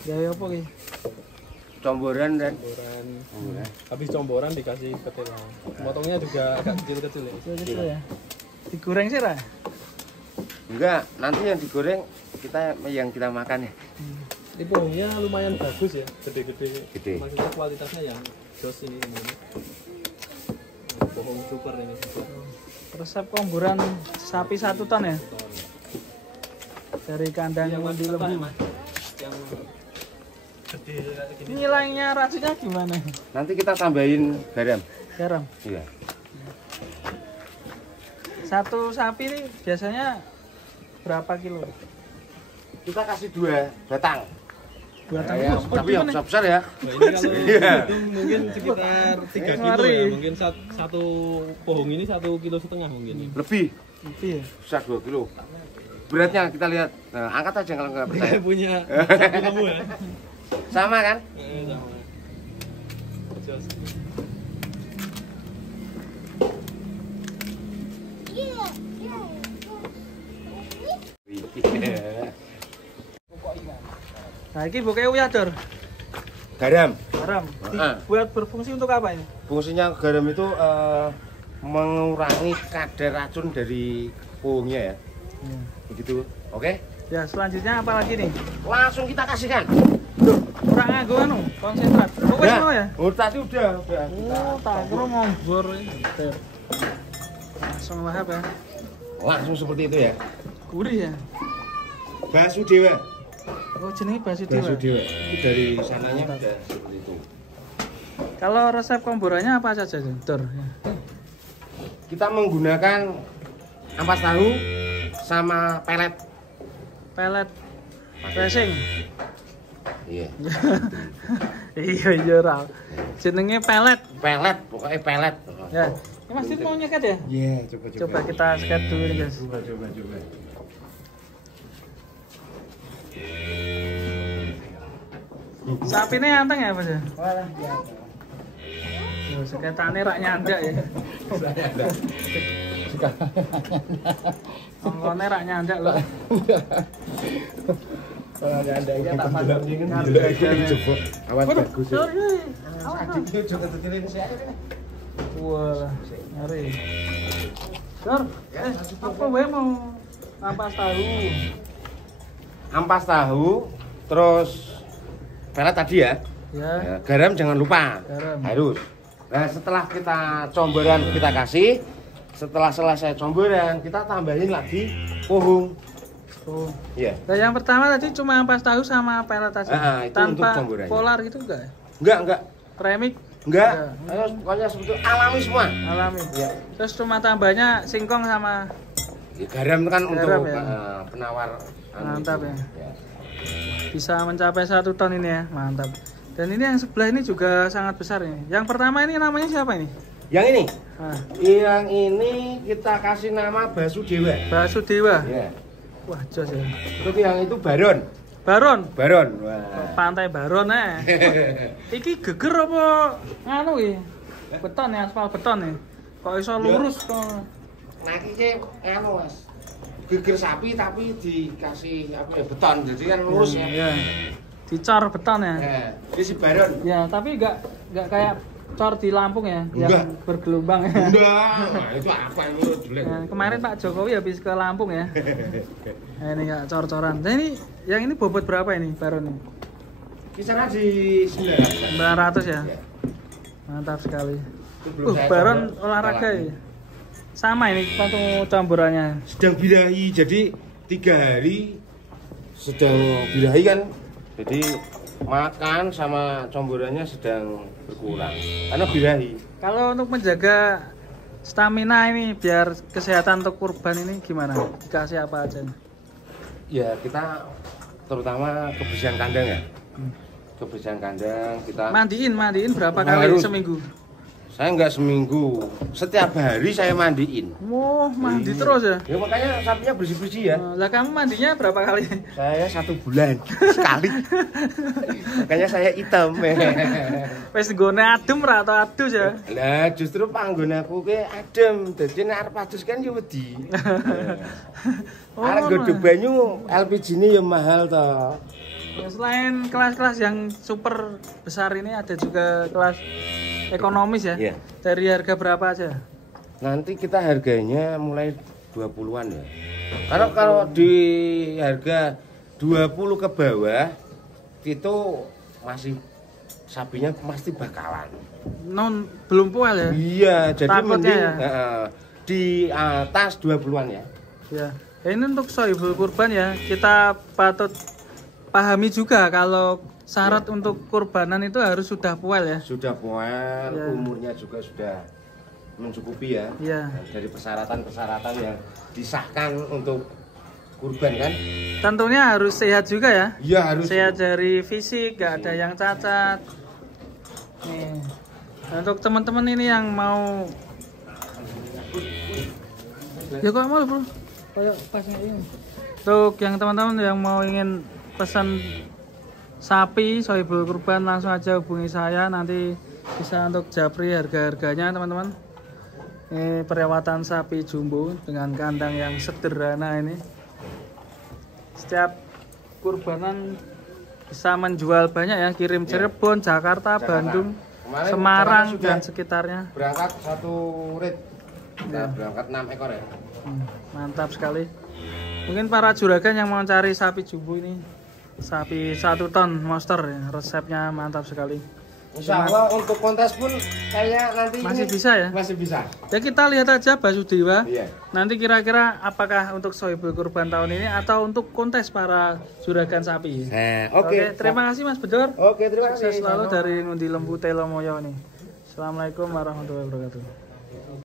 Gaya apa ki? Comboran dan Habis comboran dikasih petilang. Potongnya juga agak kecil-kecil ya. Kecil ya. Digoreng sih Ra? enggak, nanti yang digoreng yang kita makan ya. Ini pohonnya lumayan bagus ya, gede-gede. Gede. Maksudnya kualitasnya yang jos ini. Pohon super ini. Resep komboran sapi 1 ton ya? Dari kandang di lembu. Yang gede kayak gini. Ngilangnya racunnya gimana? Nanti kita tambahin garam. Garam. Iya. Satu sapi ini biasanya berapa kilo? Kita kasih 2 batang. Batang Ya, tapi yang besar ya. Nah, ini kalau Iya. hitung mungkin sekitar 3 kilo ya. Mungkin satu pohong ini 1,5 kilo mungkin. Lebih. Lebih ya? Besar 2 kilo. Beratnya kita lihat. Nah, angkat aja kalau nggak percaya. Saya punya sapi lembu ya. Sama kan? Sama. Jos. Nah ini bokeh uyah Dor. Garam. Garam. Heeh. Buat berfungsi untuk apa ini? Fungsinya garam itu mengurangi kadar racun dari pohonnya ya. Begitu. Oke? Ya selanjutnya apa lagi nih? Langsung kita kasihkan. Kurang nganggo anu, konsentrat. Oh wis mau ya? Oh, tadi udah. Oh, tak kira ngombor ini. Langsung lahap ya. Langsung seperti itu ya. Gurih ya. Basudewa. Oh jenenge Basudewa. Basudewa. Itu dari sananya udah seperti itu. Kalau resep komborannya apa saja, Dor? Kita menggunakan ampas tahu sama pelet. Pelet racing. Iya. Iya Ra. Jenenge pelet. Pelet, pokoknya pelet. Ya. Ini Mas Dit mau nyekat ya? Iya, coba. Coba kita sekat dulu nih, guys. Coba. Sapi ini anteng ya, Mas ya? Walah, biasa. Loh, seketane rak nyandak ya. Ongkone rak nyandak loh. Kalau ada ini tak Nyandak aja. Awas bagus. Dor, Adik itu juga kecilin saya. wah, ngeri. Dor, apa wae mau ampas tahu? Ampas tahu, terus pelet tadi ya. Ya, Ya, garam jangan lupa. Garam. Harus. Nah, setelah kita comboran kita kasih, setelah selesai comboran kita tambahin lagi pohon. oh. Iya. Nah, yang pertama tadi cuma ampas tahu sama pelet aja. Itu untuk Tanpa comborannya. polar gitu enggak? Enggak. Premik Enggak. Ya. Ayo pokoknya seperti alami semua. alami. Iya. Terus cuma tambahnya singkong sama Ya, garam kan Garam, untuk ya. penawar. Mantap itu. ya. Bisa mencapai 1 ton ini ya, mantap. Dan ini yang sebelah ini juga sangat besar ini. Yang pertama ini namanya siapa ini? Yang ini, Nah, yang ini kita kasih nama Basudewa. Basudewa. Ya. Wah, jos ya. Untuk yang itu Baron. Baron. Wah. Pantai Baron Iki geger apa nganu iki? Beton ya, aspal beton ya. Kok iso lurus kok. Nah, ini sih anu Mas. Geger sapi tapi dikasih apa ya beton. Jadi kan lurus ya. Iya. Dicor beton ya. Nah, ini si Baron. Ya, tapi enggak kayak cor di Lampung ya, Enggak. yang bergelombang ya. Udah. Nah, itu apa yang lu jelek? Nah, kemarin Pak Jokowi habis ke Lampung ya. Nah, ini ya cor-coran. Nah, ini yang ini bobot berapa ini Baron ini? Kisaran di 900. 900 ya. Ya. Mantap sekali. Itu belum saya Baron coba. olahraga ya. Sama ini waktu campurannya. Sedang birahi, jadi 3 hari sedang birahi kan. Jadi makan sama comborannya sedang berkurang karena birahi. Kalau untuk menjaga stamina ini biar kesehatan untuk kurban ini gimana? Dikasih apa aja? Ya kita terutama kebersihan kandang ya. Kebersihan kandang kita Mandiin berapa Harus. kali seminggu? saya nggak seminggu, setiap hari saya mandiin. Wah, mandi Iya. terus ya? Ya makanya sapinya bersih-bersih ya. Lah kamu mandinya berapa kali? Saya 1 bulan sekali. Makanya saya hitam. Wes nggone adem ra atau adus ya? Lah justru panggon aku ke adem, dadi nek arep adus kan yo wedi. Oh, Arek godhog banyu LPG-ne yo mahal to. Ya, selain kelas-kelas yang super besar ini ada juga kelas ekonomis ya. Iya. Dari harga berapa aja? Nanti kita harganya mulai 20-an ya. Karena kalau di harga 20 ke bawah itu masih sapinya pasti bakalan. Belum puas ya? Iya, jadi Takutnya mending ya? di atas 20-an ya. Ya. Ini untuk sohibul kurban ya. Kita patut pahami juga kalau syarat untuk kurbanan itu harus sudah puas ya. Sudah puan, Ya. umurnya juga sudah mencukupi ya. Iya. Dari persyaratan-persyaratan yang disahkan untuk kurban kan. Tentunya harus sehat juga ya. Iya harus. Sehat dari fisik, gak ada yang cacat. Nih. Untuk teman-teman ini yang mau ya kok mau bro. Kayak pasnya ini. Untuk yang teman-teman yang mau ingin pesan sapi sohibul kurban langsung aja hubungi saya, nanti bisa untuk japri harga-harganya teman-teman. Ini perawatan sapi jumbo dengan kandang yang sederhana ini. Setiap kurbanan bisa menjual banyak ya, kirim Cirebon, Jakarta, Bandung, Kemarin Semarang Jakarta sudah dan sekitarnya. berangkat satu rit. Kita Ya. berangkat 6 ekor ya. Mantap sekali. Mungkin para juragan yang mau cari sapi jumbo ini, sapi 1 ton monster ya, resepnya mantap sekali. Insya Allah untuk kontes pun kayak nanti Masih ini bisa ya? masih bisa. Ya kita lihat aja Basudewa. Iya. Nanti kira-kira apakah untuk sohibul kurban tahun ini atau untuk kontes para juragan sapi. Oke. Terima kasih Mas Bedor. Oke, terima kasih. Sukses selalu dari Ngundi Lembu Telomoyo ini. Assalamualaikum warahmatullahi wabarakatuh.